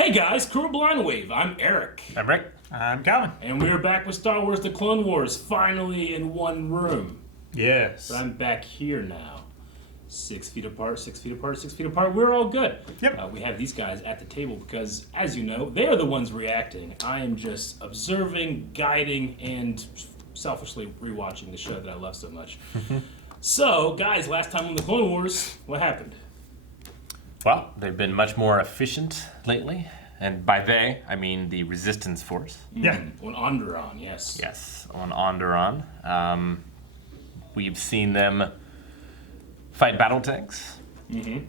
Hey guys, Crew of Blind Wave. I'm Eric. I'm Rick. I'm Calvin. And we're back with Star Wars The Clone Wars, finally in one room. Yes. But I'm back here now. 6 feet apart, 6 feet apart, 6 feet apart. We're all good. Yep. We have these guys at the table because, as you know, they are the ones reacting. I am just observing, guiding, and selfishly rewatching the show that I love so much. So, guys, last time on The Clone Wars, what happened? Well, they've been much more efficient lately. And by they, I mean the resistance force. Yeah. On Onderon, yes. Yes, on Onderon. We've seen them fight battle tanks. Mm-hmm.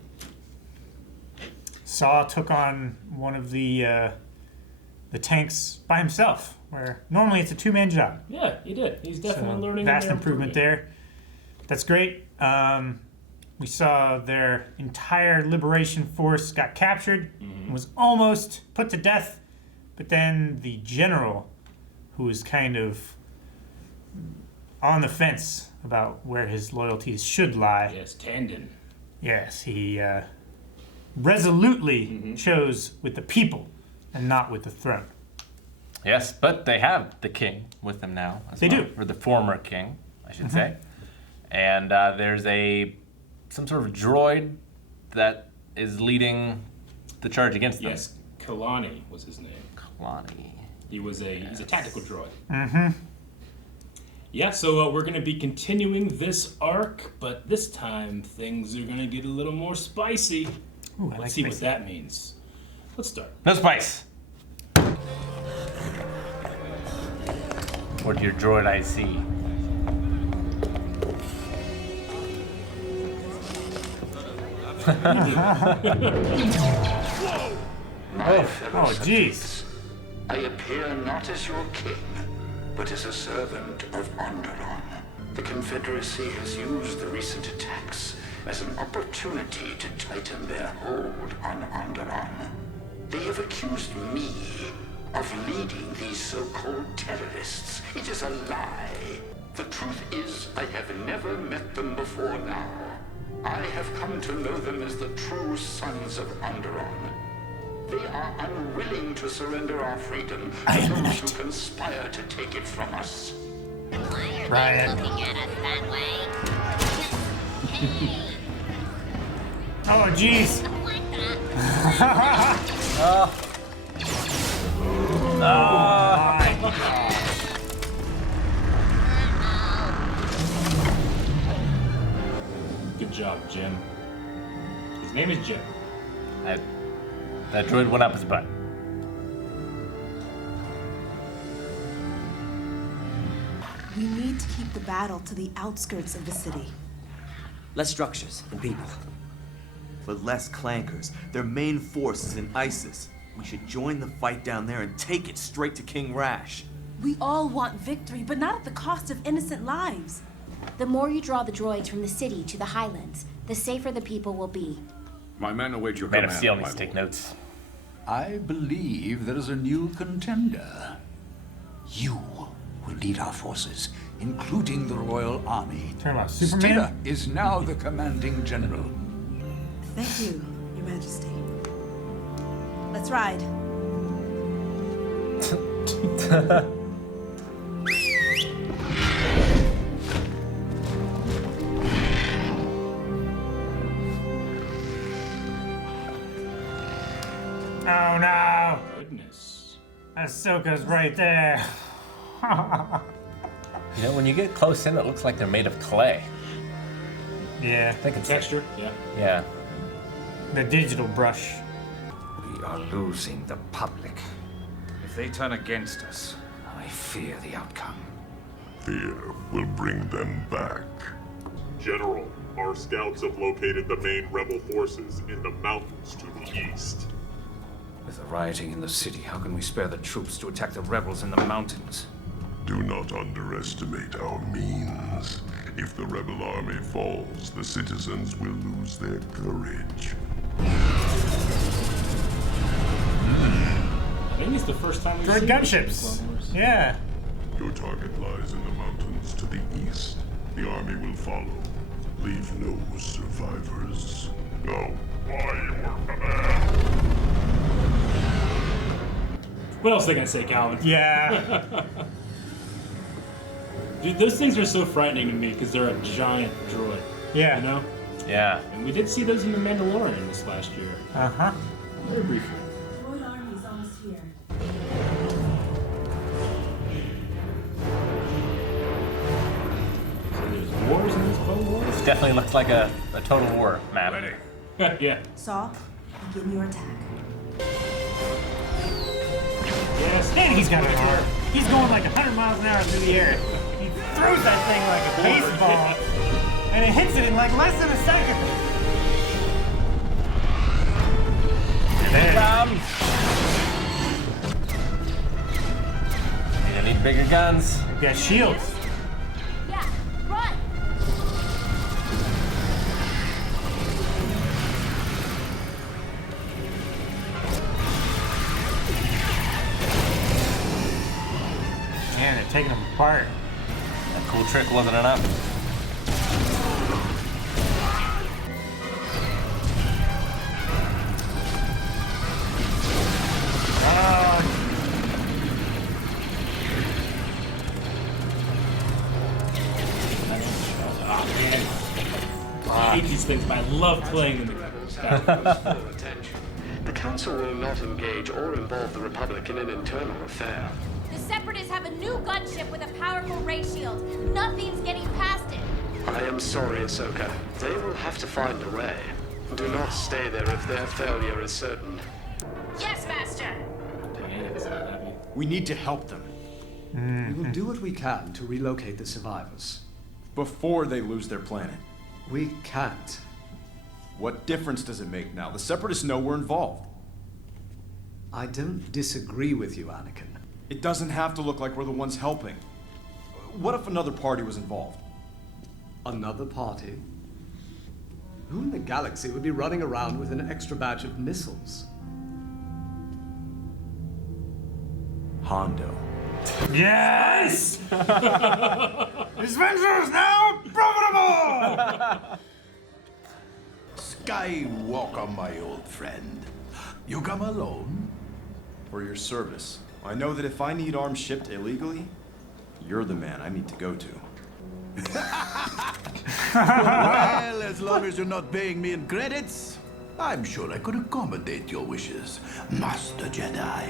Saw took on one of the tanks by himself, where normally it's a two-man job. Yeah, he did. He's definitely So, learning. vast and improvement improving. there. That's great. We saw their entire liberation force got captured and was almost put to death, but then the general, who was kind of on the fence about where his loyalties should lie. Yes, Tandon. Yes, he resolutely chose with the people and not with the throne. Yes, but they have the king with them now. As They well. do. Or the former king, I should say. And there's some sort of droid that is leading the charge against them. Yes, Kalani was his name. Kalani. He's a tactical droid. Mm-hmm. Yeah, so we're going to be continuing this arc, but this time things are going to get a little more spicy. Ooh, I Let's like see what spicy. that means. Let's start. No spice. What do your droid eyes see? Oh, jeez. I appear not as your king, but as a servant of Onderon. The Confederacy has used the recent attacks as an opportunity to tighten their hold on Onderon. They have accused me of leading these so-called terrorists. It is a lie. The truth is, I have never met them before now. I have come to know them as the true sons of Onderon. They are unwilling to surrender our freedom to those who conspire to take it from us. Why are Ryan. they looking at us that way? Hey, Oh, jeez. what the? Good job, Jim. His name is Jim. That droid went up his butt. We need to keep the battle to the outskirts of the city. Less structures and people. But less clankers. Their main force is in ISIS. We should join the fight down there and take it straight to King Rash. We all want victory, but not at the cost of innocent lives. The more you draw the droids from the city to the highlands, the safer the people will be. My men await your Man command, of Steel my needs to take lord. notes. I believe there is a new contender. You will lead our forces, including the Royal Army. Talking about Superman? Stilla is now the commanding general. Thank you, Your Majesty. Let's ride. Oh, no. Goodness. Ahsoka's right there. You know, when you get close in, it looks like they're made of clay. Yeah, I think it's Texture? Yeah. Yeah. the digital brush. We are losing the public. If they turn against us, I fear the outcome. Fear will bring them back. General, our scouts have located the main rebel forces in the mountains to the east. With the rioting in the city, how can we spare the troops to attack the rebels in the mountains? Do not underestimate our means. If the rebel army falls, the citizens will lose their courage. I think it's the first time we've Droid seen gunships. Clone Wars. Yeah. Your target lies in the mountains to the east. The army will follow. Leave no survivors. Go. By your command. What else are they gonna say, Calvin? Yeah. Dude, those things are so frightening to me because they're a giant droid. Yeah. You know? Yeah. And we did see those in The Mandalorian this last year. Uh-huh. Very briefly. Droid army's almost here. So there's wars in this Clone Wars? This definitely looks like a total war map. Yeah. Saw, begin your attack. Yes. And he's got an arm. He's going like 100 miles an hour through the air. He throws that thing like a baseball, and it hits it in like less than a second. Here they need bigger guns. We've got shields. Yeah, run! Man, they're taking them apart. That cool trick wasn't enough. I hate these things, but I love playing them. The Council will not engage or involve the Republic in an internal affair. The Separatists have a new gunship with a powerful ray shield. Nothing's getting past it. I am sorry, Ahsoka. They will have to find a way. Do not stay there if their failure is certain. Yes, Master! We need to help them. We will do what we can to relocate the survivors. Before they lose their planet. We can't. What difference does it make now? The Separatists know we're involved. I don't disagree with you, Anakin. It doesn't have to look like we're the ones helping. What if another party was involved? Another party? Who in the galaxy would be running around with an extra batch of missiles? Hondo. Yes! This venture is now profitable! Skywalker, my old friend. You come alone? For your service. I know that if I need arms shipped illegally, you're the man I need to go to. Well, as long as you're not paying me in credits, I'm sure I could accommodate your wishes, Master Jedi.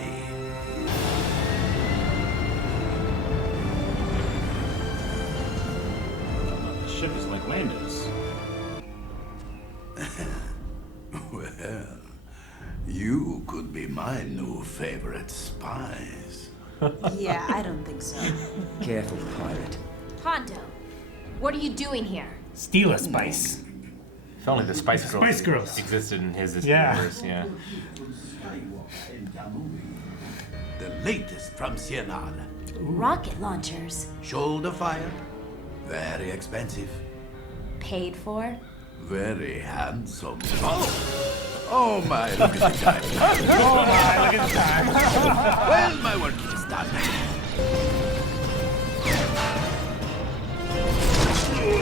The ship is like Lando's. Well, you could be my new favorite spies. Yeah, I don't think so. Careful, pirate. Hondo, what are you doing here? Steal a spice. If only the Spice Girls, Spice Girls. existed in his universe, yeah. The latest from Cienad. Rocket launchers. Shoulder fire. Very expensive. Paid for? Very handsome. Oh my, look at the time. Oh my, look at the time. Well, my work is done.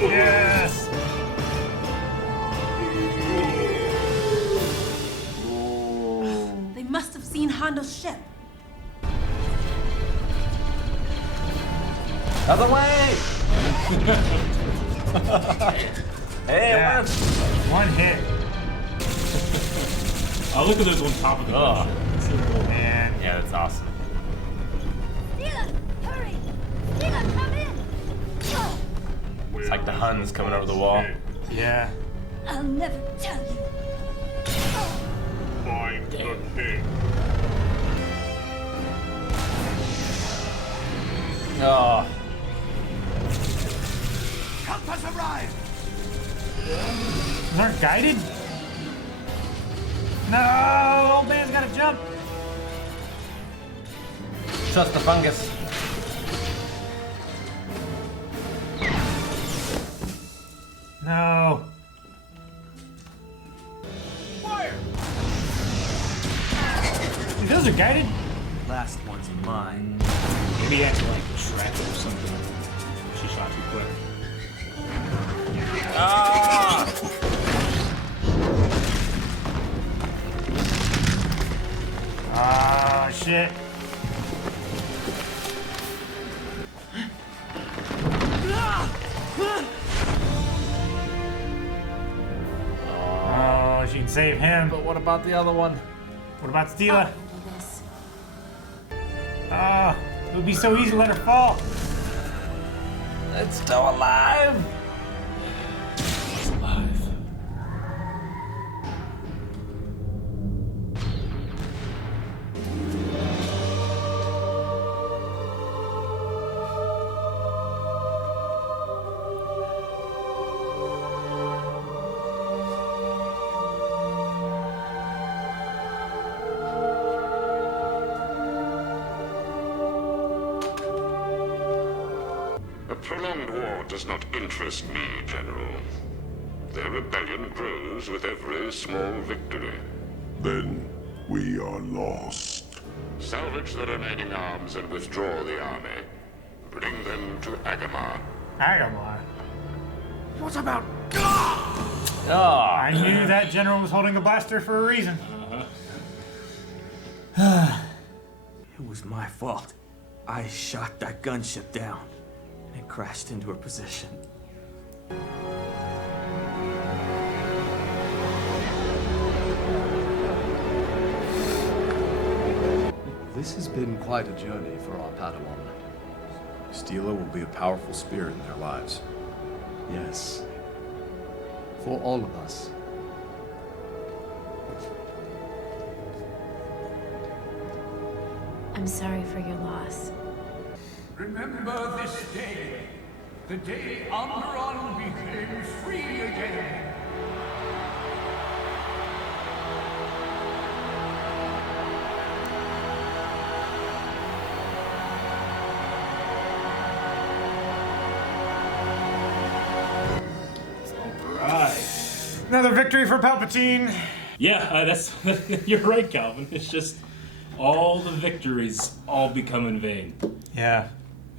Yes! They must have seen Hondo's ship. Other way! Hey, Yeah. One hit. Oh, look at those on top of the ocean. Man. Yeah, that's awesome. Steela, hurry! Steela, come in! It's like the Huns coming over the wall. Yeah. I'll never tell you. Find the king. Oh. Help us arrive! These aren't guided? No! Old man's gotta jump! Trust the fungus. No. Fire! Dude, those are guided? Last one's mine. Maybe he had to like track it or something. She shot too quick. Ah! Ah, shit. save him. But what about the other one? What about Steela? I'll handle this. Ah, it would be so easy to let her fall. It's still alive. It's alive. A prolonged war does not interest me, General. Their rebellion grows with every small victory. Then we are lost. Salvage the remaining arms and withdraw the army. Bring them to Agamar. Agamar. What about... I knew that general was holding a blaster for a reason. It was my fault. I shot that gunship down, and it crashed into her position. This has been quite a journey for our Padawan. Steela will be a powerful spirit in their lives. Yes. For all of us. I'm sorry for your loss. Remember this day, the day Onderon became free again. Right. Another victory for Palpatine. Yeah, that's you're right, Calvin. It's just all the victories all become in vain. Yeah.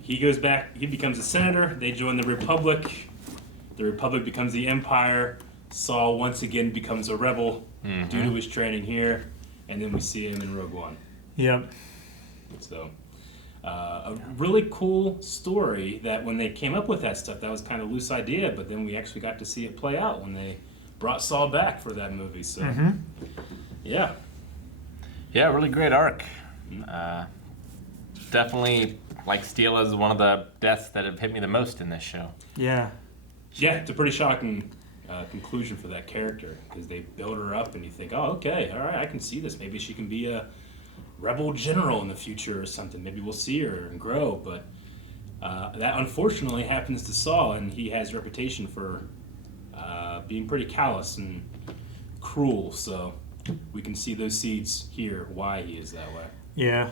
He goes back. He becomes a senator. They join the Republic. The Republic becomes the Empire. Saul once again becomes a rebel due to his training here, and then we see him in Rogue One. Yep. So, a really cool story that when they came up with that stuff, that was kind of a loose idea, but then we actually got to see it play out when they brought Saul back for that movie. So, yeah. Yeah, really great arc. Definitely, like, Steela is one of the deaths that have hit me the most in this show. Yeah. Yeah, it's a pretty shocking conclusion for that character because they build her up and you think, oh, okay, all right, I can see this. Maybe she can be a rebel general in the future or something. Maybe we'll see her and grow. But that unfortunately happens to Saul, and he has a reputation for being pretty callous and cruel. So we can see those seeds here, why he is that way. Yeah.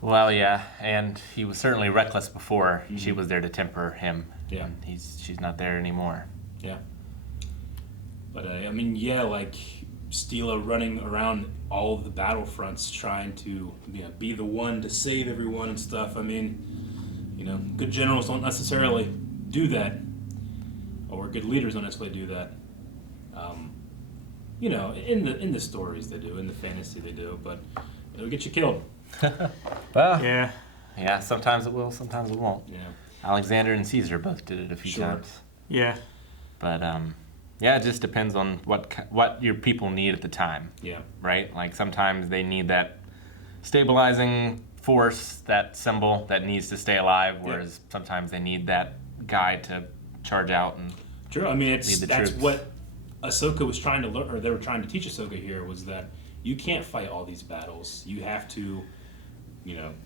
Well, yeah, and he was certainly reckless before she was there to temper him. Yeah. And she's not there anymore. Yeah. But, I mean, yeah, like Steela running around all of the battlefronts trying to be the one to save everyone and stuff. I mean, good generals don't necessarily do that, or good leaders don't necessarily do that. In the stories they do, in the fantasy they do, but it'll get you killed. Well, yeah, sometimes it will, sometimes it won't. Yeah. Alexander and Caesar both did it a few times. Yeah. But it just depends on what your people need at the time. Yeah. Right? Like sometimes they need that stabilizing force, that symbol that needs to stay alive, whereas sometimes they need that guy to charge out and True. I mean, lead the that's troops. what Ahsoka was trying to learn, or they were trying to teach Ahsoka here, was that you can't fight all these battles. You have to,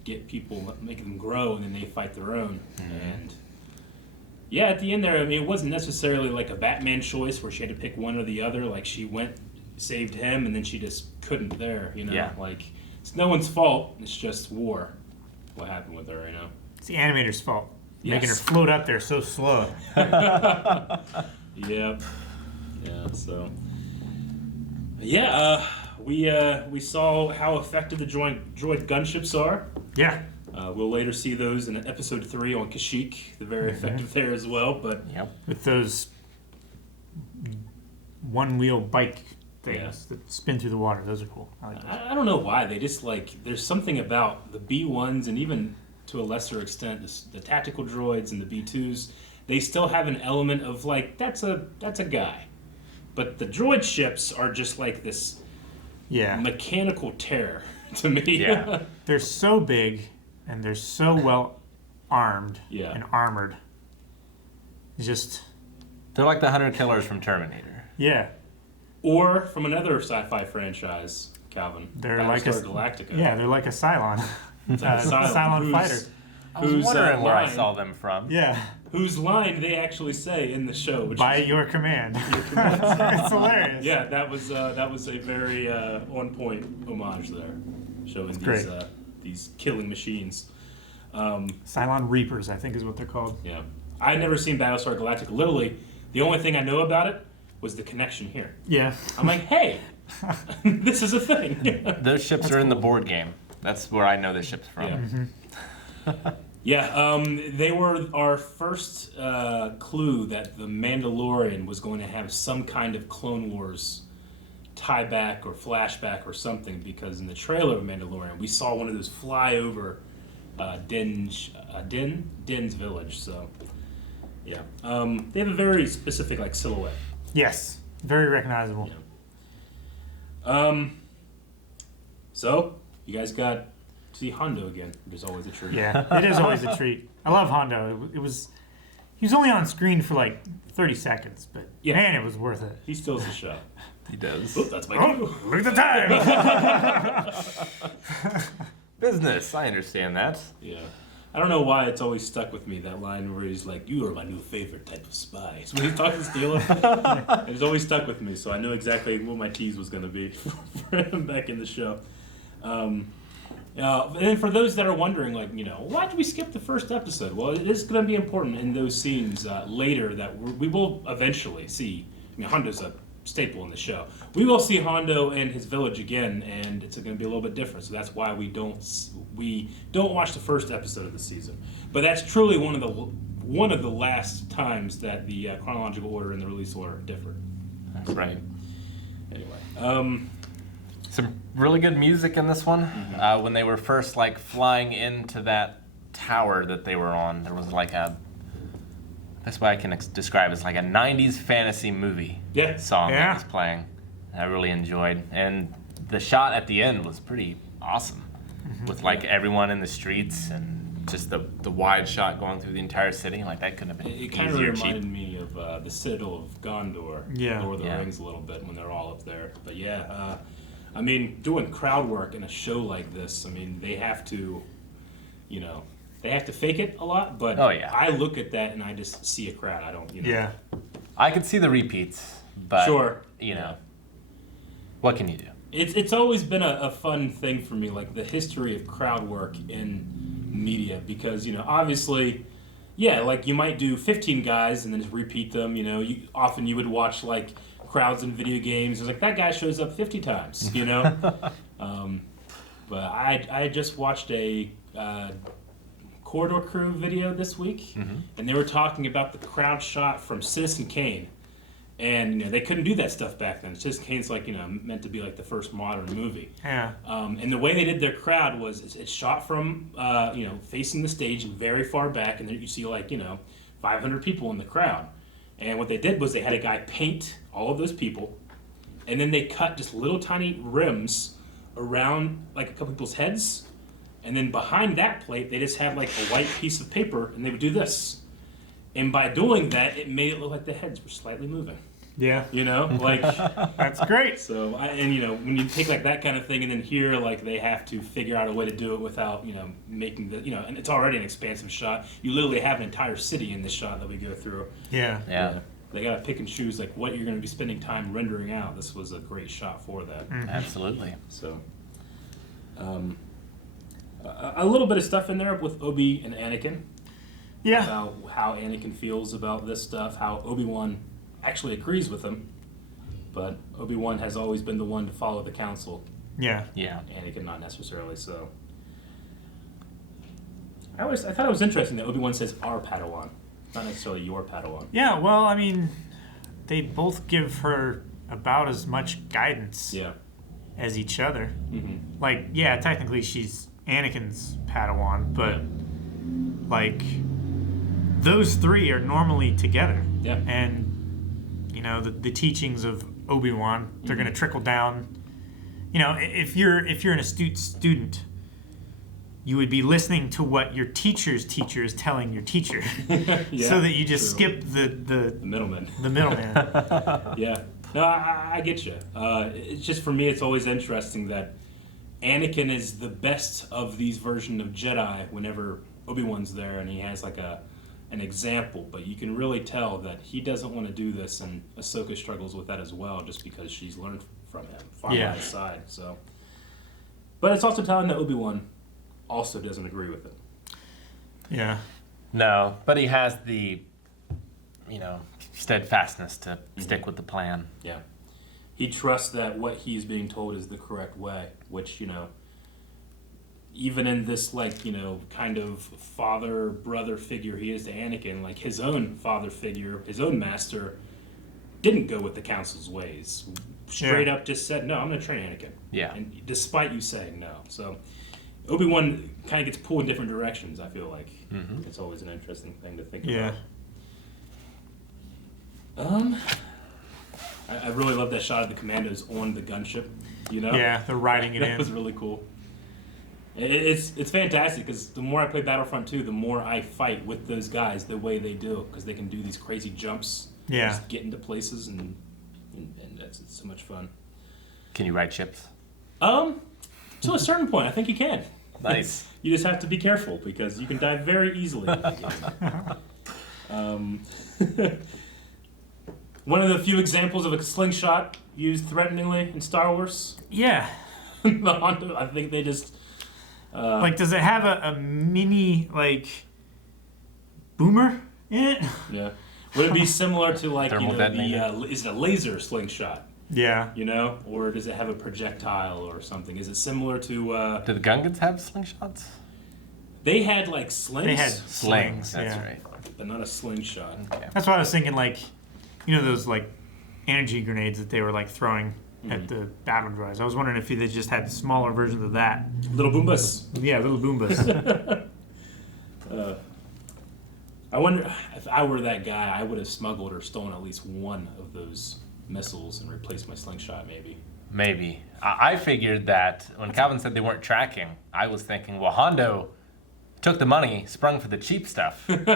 get people, make them grow, and then they fight their own. And yeah, at the end there, I mean, it wasn't necessarily like a Batman choice where she had to pick one or the other. Like she went, saved him, and then she just couldn't there. Yeah. Like it's no one's fault. It's just war. What happened with her? It's the animator's fault. Yes. Making her float up there so slow. Yep. Yeah. So. Yeah. We saw how effective the droid gunships are. Yeah. We'll later see those in episode 3 on Kashyyyk. They're very effective there as well. But with those one-wheel bike things that spin through the water, those are cool. I like those. I don't know why they just there's something about the B1s and even to a lesser extent the tactical droids and the B2s. They still have an element of that's a guy. But the droid ships are just like this mechanical terror to me. Yeah. They're so big and they're so well armed and armored. Just they're like the Hunter Killers from Terminator. Yeah. Or from another sci-fi franchise, Calvin. They're like a Galactica. Yeah, they're like a Cylon. It's like a Cylon fighter. I was wondering where I saw them from. Yeah. Whose line they actually say in the show. Which By your command. It's hilarious. Yeah, that was a very on point homage there, showing these killing machines. Cylon Reapers, I think, is what they're called. Yeah, I'd never seen Battlestar Galactica. Literally, the only thing I know about it was the connection here. Yeah. I'm like, hey, this is a thing. Those ships are in the board game. That's where I know the ships from. Yeah. Mm-hmm. Yeah, they were our first clue that the Mandalorian was going to have some kind of Clone Wars tie back or flashback or something, because in the trailer of Mandalorian, we saw one of those fly over Din's village. So, yeah, they have a very specific silhouette. Yes, very recognizable. Yeah. So you guys got to see Hondo again, which is always a treat. Yeah, it is always a treat. I love Hondo. He was only on screen for 30 seconds, but man, it was worth it. He steals the show. He does. Oh, that's my cue. Look at the time. Business. I understand that. Yeah. I don't know why it's always stuck with me, that line where he's like, "You are my new favorite type of spy." So when he's talking to Steeler, it's always stuck with me, so I know exactly what my tease was going to be for him back in the show. And for those that are wondering, why did we skip the first episode? Well, it is going to be important in those scenes later that we will eventually see. I mean, Hondo's a staple in the show. We will see Hondo and his village again, and it's going to be a little bit different. So that's why we don't watch the first episode of the season. But that's truly one of the last times that the chronological order and the release order differ. That's right. Anyway, some really good music in this one. Mm-hmm. When they were first flying into that tower that they were on, there was that's what I can describe as a 90s fantasy movie song that was playing. I really enjoyed. And the shot at the end was pretty awesome. With everyone in the streets and just the wide shot going through the entire city. That couldn't have been it kind of reminded me of the Citadel of Gondor, Lord of the Rings a little bit, when they're all up there. But yeah, I mean, doing crowd work in a show like this, I mean, they have to, they have to fake it a lot, but I look at that and I just see a crowd. I don't, Yeah. I could see the repeats, but, what can you do? It's always been a fun thing for me, the history of crowd work in media, because, obviously, you might do 15 guys and then just repeat them, often you would watch, crowds in video games. It was that guy shows up 50 times, but I just watched a Corridor Crew video this week, and they were talking about the crowd shot from Citizen Kane. And they couldn't do that stuff back then. Citizen Kane's meant to be the first modern movie. Yeah. And the way they did their crowd was it's shot from facing the stage very far back, and then you see 500 people in the crowd. And what they did was they had a guy paint all of those people, and then they cut just little tiny rims around a couple people's heads, and then behind that plate they just had a white piece of paper, and they would do this. And by doing that, it made it look like the heads were slightly moving. Yeah. That's great. So, when you take that kind of thing, and then here, they have to figure out a way to do it without, making and it's already an expansive shot. You literally have an entire city in this shot that we go through. Yeah. They got to pick and choose, what you're going to be spending time rendering out. This was a great shot for that. Mm-hmm. Absolutely. So, a little bit of stuff in there with Obi and Anakin. Yeah. About how Anakin feels about this stuff, how Obi-Wan actually agrees with him, but Obi-Wan has always been the one to follow the council. Yeah. Anakin not necessarily, so. I thought it was interesting that Obi-Wan says our Padawan, not necessarily your Padawan. Yeah, well, I mean, they both give her about as much guidance as each other. Mm-hmm. Technically she's Anakin's Padawan, but those three are normally together. Yeah. And the teachings of Obi-Wan. They're going to trickle down. You know, if you're an astute student, you would be listening to what your teacher's teacher is telling your teacher, so that you just skip the middleman. The middleman. Yeah. No, I get you. It's just, for me, it's always interesting that Anakin is the best of these versions of Jedi whenever Obi-Wan's there and he has like an example, but you can really tell that he doesn't want to do this, and Ahsoka struggles with that as well, just because she's learned from him, far by his side. So, but it's also telling that Obi-Wan also doesn't agree with it. Yeah. No, but he has the, steadfastness to stick with the plan. Yeah. He trusts that what he's being told is the correct way, which, even in this, kind of father-brother figure he is to Anakin, like his own father figure, his own master, didn't go with the Council's ways. Straight up just said, no, I'm going to train Anakin. Yeah. And despite you saying no. So Obi-Wan kind of gets pulled in different directions, I feel like. Mm-hmm. It's always an interesting thing to think about. I really love that shot of the commandos on the gunship, Yeah, they're riding it in. That was really cool. It's fantastic, because the more I play Battlefront 2, the more I fight with those guys the way they do, because they can do these crazy jumps. Yeah. Just get into places, and it's so much fun. Can you ride ships? To a certain point, I think you can. Nice. You just have to be careful, because you can die very easily. One of the few examples of a slingshot used threateningly in Star Wars. Yeah. The Hondo, I think they just... does it have a mini, boomer in it? Yeah. Would it be similar to, Thermal is it a laser slingshot? Yeah. Or does it have a projectile or something? Is it similar to... Did the Gungans have slingshots? They had, slings? They had slings, that's right. But not a slingshot. Okay. That's why I was thinking, those, energy grenades that they were, throwing at the battle droids. I was wondering if they just had smaller versions of that. Little Boombas. Yeah, little Boombas. I wonder if I were that guy, I would have smuggled or stolen at least one of those missiles and replaced my slingshot, maybe. Maybe. I figured that when Calvin said they weren't tracking, I was thinking, well, Hondo took the money, sprung for the cheap stuff, and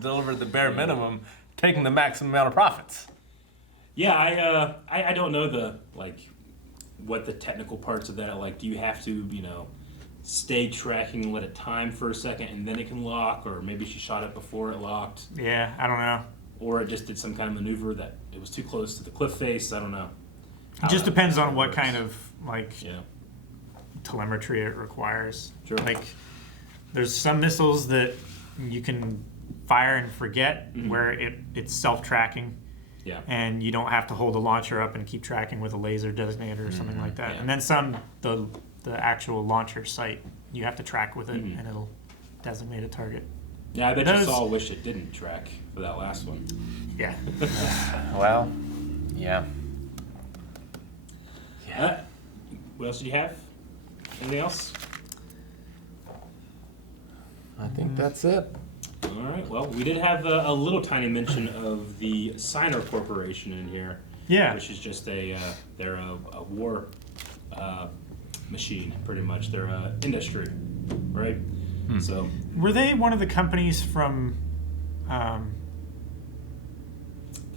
delivered the bare minimum, taking the maximum amount of profits. Yeah, I don't know what the technical parts of that are like. Do you have to, stay tracking and let it time for a second and then it can lock, or maybe she shot it before it locked? Yeah, I don't know. Or it just did some kind of maneuver that it was too close to the cliff face. I don't know. It just depends on what kind of telemetry it requires. Sure. There's some missiles that you can fire and forget, where it's self-tracking. Yeah. And you don't have to hold the launcher up and keep tracking with a laser designator or something like that. Yeah. And then some, the actual launcher site, you have to track with it, and it'll designate a target. Yeah, I bet you Saul wish it didn't track for that last one. Yeah. Well, yeah. What else do you have? Anything else? I think that's it. All right. Well, we did have a little tiny mention of the Signer Corporation in here. Yeah. Which is just they're a war machine, pretty much. They're a industry, right? So. Were they one of the companies from The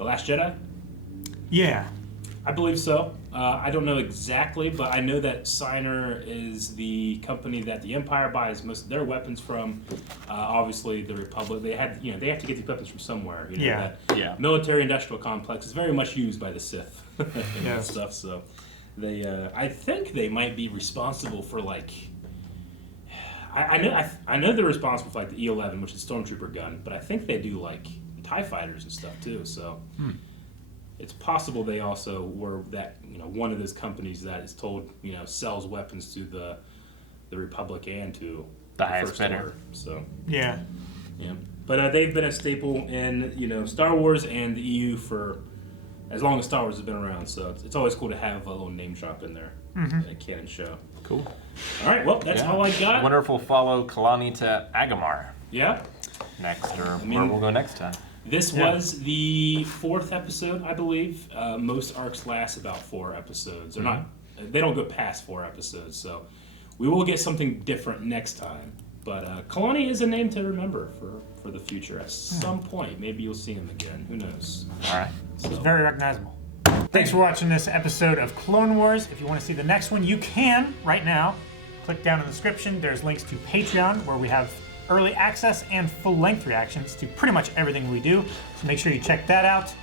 Last Jedi? Yeah. I believe so. I don't know exactly, but I know that Signer is the company that the Empire buys most of their weapons from. Obviously, the Republic, they have to get these weapons from somewhere. That military-industrial complex is very much used by the Sith and that stuff. So, I think they might be responsible for I know they're responsible for the E11, which is Stormtrooper gun, but I think they do TIE fighters and stuff too. So. It's possible they also were that one of those companies that is told sells weapons to the Republic and to the highest bidder. So yeah, but they've been a staple in Star Wars and the EU for as long as Star Wars has been around. So it's always cool to have a little name drop in there in a canon show. Cool. All right, well that's all I got. Wonderful. Follow Kalani to Agamar. Yeah. Next, or where we'll go next time. This was the 4th episode, I believe. Most arcs last about 4 episodes. They don't go past 4 episodes, so we will get something different next time. But Kalani is a name to remember for the future at some point. Maybe you'll see him again. Who knows? All right. So. It's very recognizable. Thanks for watching this episode of Clone Wars. If you want to see the next one, you can right now. Click down in the description. There's links to Patreon, where we have early access and full-length reactions to pretty much everything we do. So make sure you check that out.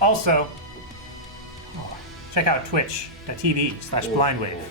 Also, check out twitch.tv/blindwave.